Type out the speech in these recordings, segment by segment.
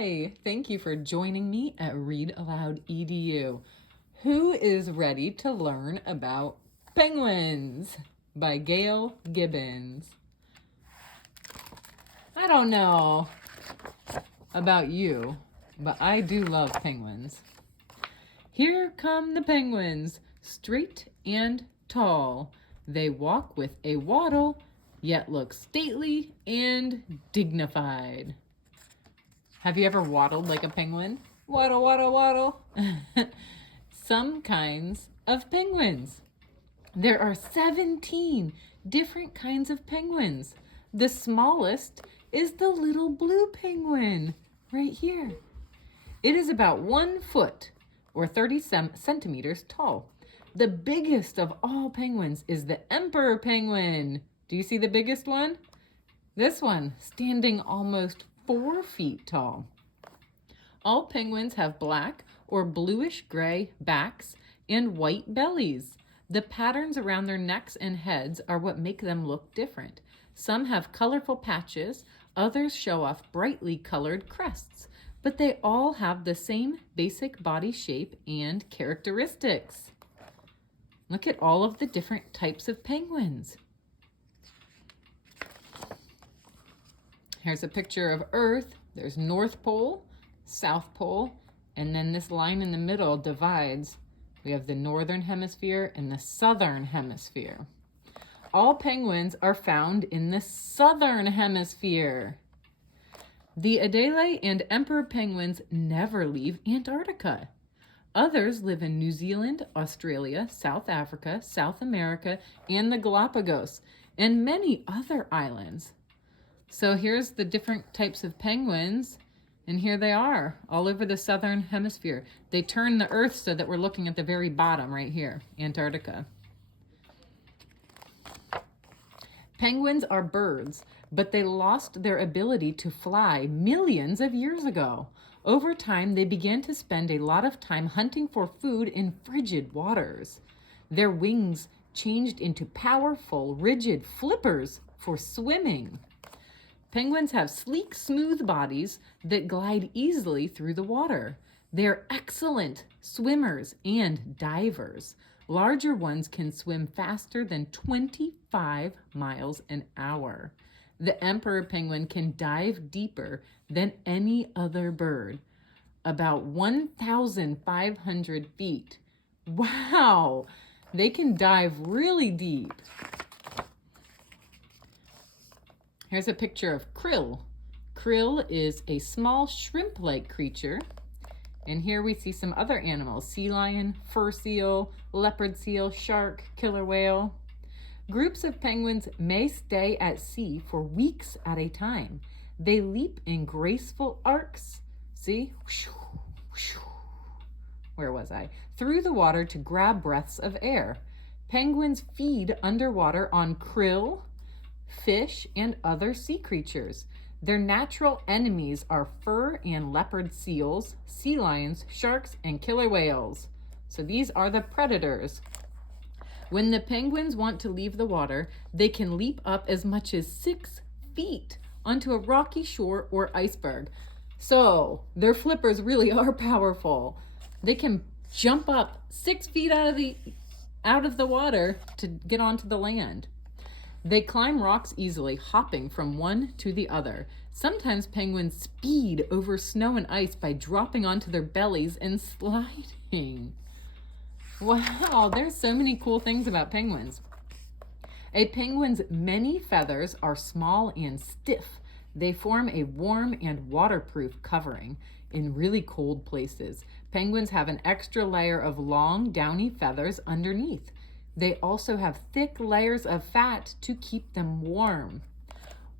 Hi, thank you for joining me at Read Aloud EDU. Who is ready to learn about penguins by Gail Gibbons? I don't know about you, but I do love penguins. Here come the penguins, straight and tall. They walk with a waddle, yet look stately and dignified. Have you ever waddled like a penguin? Waddle, waddle, waddle. Some kinds of penguins. There are 17 different kinds of penguins. The smallest is the little blue penguin, right here. It is about 1 foot or 30 centimeters tall. The biggest of all penguins is the emperor penguin. Do you see the biggest one? This one, standing almost 4 feet tall. All penguins have black or bluish gray backs and white bellies. The patterns around their necks and heads are what make them look different. Some have colorful patches, others show off brightly colored crests, but they all have the same basic body shape and characteristics. Look at all of the different types of penguins. Here's a picture of Earth. There's North Pole, South Pole, and then this line in the middle divides. We have the Northern Hemisphere and the Southern Hemisphere. All penguins are found in the Southern Hemisphere. The Adélie and Emperor penguins never leave Antarctica. Others live in New Zealand, Australia, South Africa, South America, and the Galapagos, and many other islands. So here's the different types of penguins, and here they are, all over the Southern Hemisphere. They turn the Earth so that we're looking at the very bottom right here, Antarctica. Penguins are birds, but they lost their ability to fly millions of years ago. Over time, they began to spend a lot of time hunting for food in frigid waters. Their wings changed into powerful, rigid flippers for swimming. Penguins have sleek, smooth bodies that glide easily through the water. They're excellent swimmers and divers. Larger ones can swim faster than 25 miles an hour. The emperor penguin can dive deeper than any other bird, about 1,500 feet. Wow, they can dive really deep. Here's a picture of krill. Krill is a small shrimp-like creature. And here we see some other animals: sea lion, fur seal, leopard seal, shark, killer whale. Groups of penguins may stay at sea for weeks at a time. They leap in graceful arcs. See? Where was I? Through the water to grab breaths of air. Penguins feed underwater on krill, fish, and other sea creatures. Their natural enemies are fur and leopard seals, sea lions, sharks, and killer whales. So these are the predators. When the penguins want to leave the water, they can leap up as much as 6 feet onto a rocky shore or iceberg. So their flippers really are powerful. They can jump up 6 feet out of the water to get onto the land. They climb rocks easily, hopping from one to the other. Sometimes penguins speed over snow and ice by dropping onto their bellies and sliding. Wow, there's so many cool things about penguins. A penguin's many feathers are small and stiff. They form a warm and waterproof covering in really cold places. Penguins have an extra layer of long, downy feathers underneath. They also have thick layers of fat to keep them warm.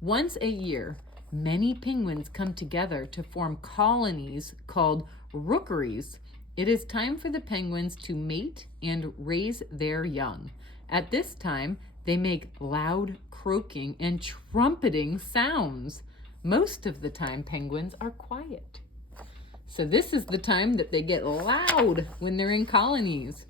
Once a year, many penguins come together to form colonies called rookeries. It is time for the penguins to mate and raise their young. At this time, they make loud croaking and trumpeting sounds. Most of the time, penguins are quiet. So this is the time that they get loud when they're in colonies.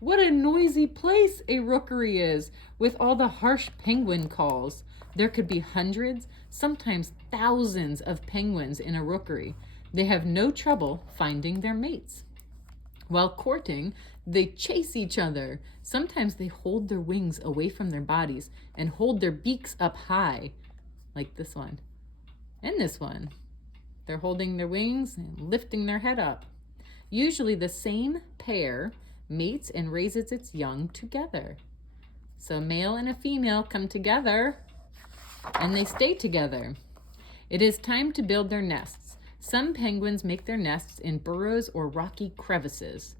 What a noisy place a rookery is, with all the harsh penguin calls. There could be hundreds, sometimes thousands of penguins in a rookery. They have no trouble finding their mates. While courting, they chase each other. Sometimes they hold their wings away from their bodies and hold their beaks up high, like this one and this one. They're holding their wings and lifting their head up. Usually the same pair mates and raises its young together. So a male and a female come together and they stay together. It is time to build their nests. Some penguins make their nests in burrows or rocky crevices.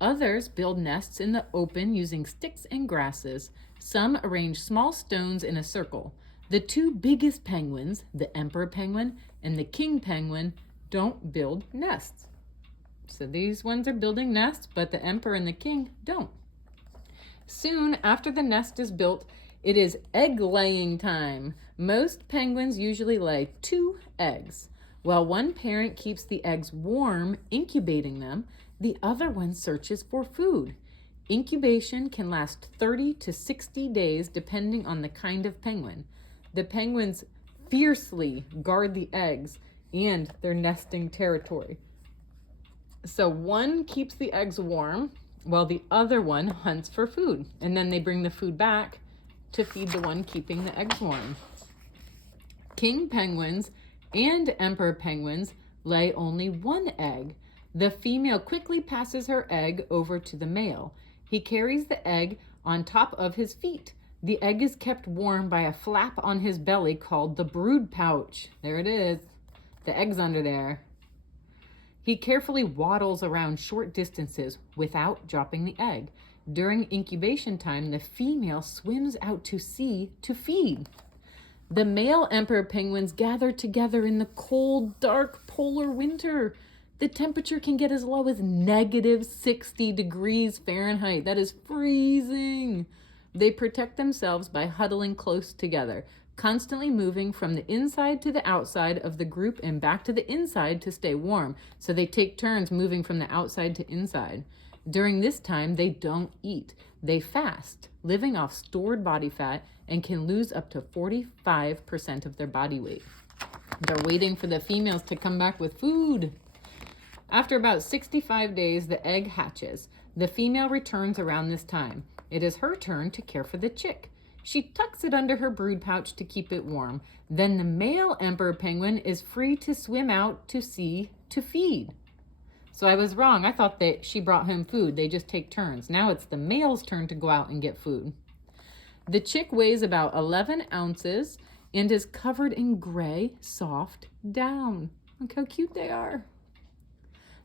Others build nests in the open using sticks and grasses. Some arrange small stones in a circle. The two biggest penguins, the emperor penguin and the king penguin, don't build nests. So these ones are building nests, but the emperor and the king don't. Soon after the nest is built, it is egg laying time. Most penguins usually lay 2 eggs. While one parent keeps the eggs warm, incubating them, the other one searches for food. Incubation can last 30 to 60 days depending on the kind of penguin. The penguins fiercely guard the eggs and their nesting territory. So one keeps the eggs warm while the other one hunts for food. And then they bring the food back to feed the one keeping the eggs warm. King penguins and emperor penguins lay only 1 egg. The female quickly passes her egg over to the male. He carries the egg on top of his feet. The egg is kept warm by a flap on his belly called the brood pouch. There it is. The egg's under there. He carefully waddles around short distances without dropping the egg. During incubation time, the female swims out to sea to feed. The male emperor penguins gather together in the cold, dark polar winter. The temperature can get as low as negative 60 degrees Fahrenheit. That is freezing. They protect themselves by huddling close together, constantly moving from the inside to the outside of the group and back to the inside to stay warm. So they take turns moving from the outside to inside. During this time, they don't eat. They fast, living off stored body fat, and can lose up to 45% of their body weight. They're waiting for the females to come back with food. After about 65 days, the egg hatches. The female returns around this time. It is her turn to care for the chick. She tucks it under her brood pouch to keep it warm. Then the male emperor penguin is free to swim out to sea to feed. So I was wrong. I thought that she brought him food. They just take turns. Now it's the male's turn to go out and get food. The chick weighs about 11 ounces and is covered in gray, soft down. Look how cute they are.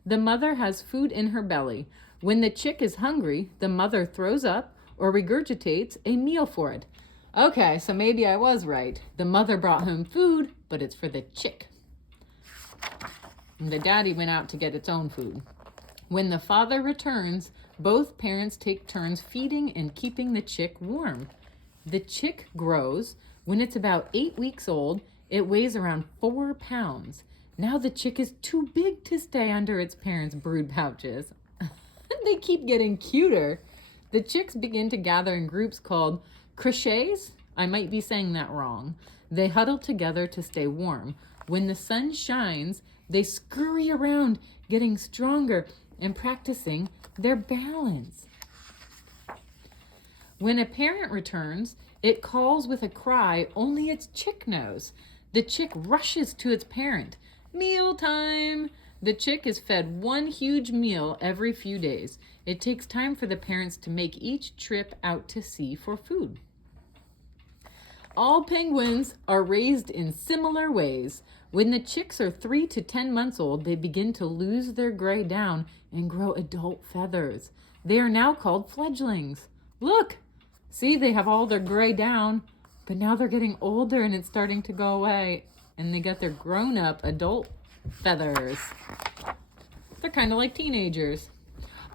The mother has food in her belly. When the chick is hungry, the mother throws up or regurgitates a meal for it. Okay, so maybe I was right. The mother brought home food, but it's for the chick. And the daddy went out to get its own food. When the father returns, both parents take turns feeding and keeping the chick warm. The chick grows. When it's about 8 weeks old, it weighs around 4 pounds. Now the chick is too big to stay under its parents' brood pouches. They keep getting cuter. The chicks begin to gather in groups called crochets. I might be saying that wrong. They huddle together to stay warm. When the sun shines, they scurry around, getting stronger and practicing their balance. When a parent returns, it calls with a cry only its chick knows. The chick rushes to its parent. Meal time! The chick is fed one huge meal every few days. It takes time for the parents to make each trip out to sea for food. All penguins are raised in similar ways. When the chicks are 3 to 10 months old, they begin to lose their gray down and grow adult feathers. They are now called fledglings. Look! See, they have all their gray down, but now they're getting older and it's starting to go away. And they got their grown-up adult feathers. They're kind of like teenagers.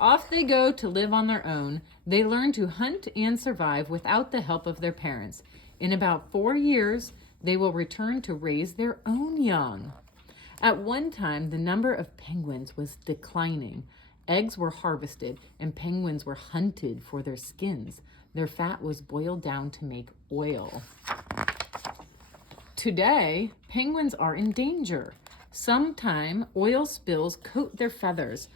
Off they go to live on their own. They learn to hunt and survive without the help of their parents. In about 4 years, they will return to raise their own young. At one time, the number of penguins was declining. Eggs were harvested and penguins were hunted for their skins. Their fat was boiled down to make oil. Today, penguins are in danger. Sometime oil spills coat their feathers.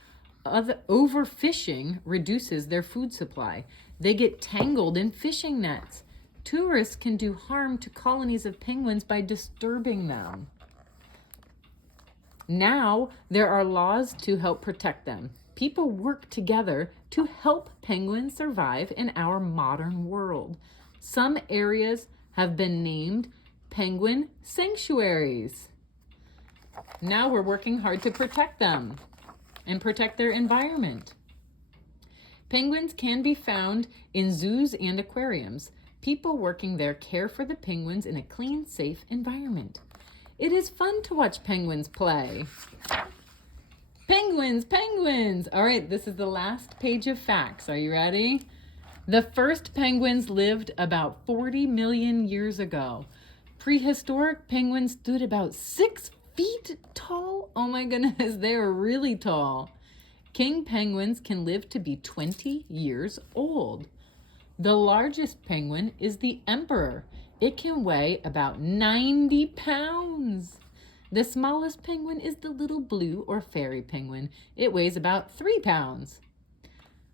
Overfishing reduces their food supply. They get tangled in fishing nets. Tourists can do harm to colonies of penguins by disturbing them. Now there are laws to help protect them. People work together to help penguins survive in our modern world. Some areas have been named penguin sanctuaries. Now we're working hard to protect them and protect their environment. Penguins can be found in zoos and aquariums. People working there care for the penguins in a clean, safe environment. It is fun to watch penguins play. Penguins, penguins! All right, this is the last page of facts. Are you ready? The first penguins lived about 40 million years ago. Prehistoric penguins stood about 6 feet tall. Oh my goodness, they are really tall. King penguins can live to be 20 years old. The largest penguin is the emperor. It can weigh about 90 pounds. The smallest penguin is the little blue or fairy penguin. It weighs about 3 pounds.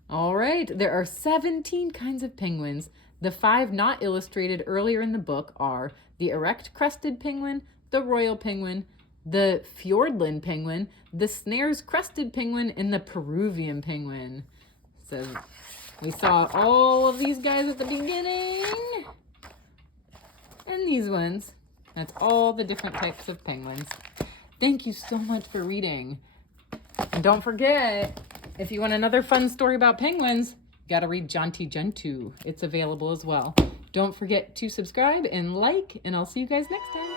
All right, there are 17 kinds of penguins. The 5 not illustrated earlier in the book are the erect crested penguin, the royal penguin, the Fiordland penguin, the snares crested penguin, and the Peruvian penguin. So we saw all of these guys at the beginning. And these ones. That's all the different types of penguins. Thank you so much for reading. And don't forget, if you want another fun story about penguins, you gotta read Jaunty Gentoo. It's available as well. Don't forget to subscribe and like, and I'll see you guys next time.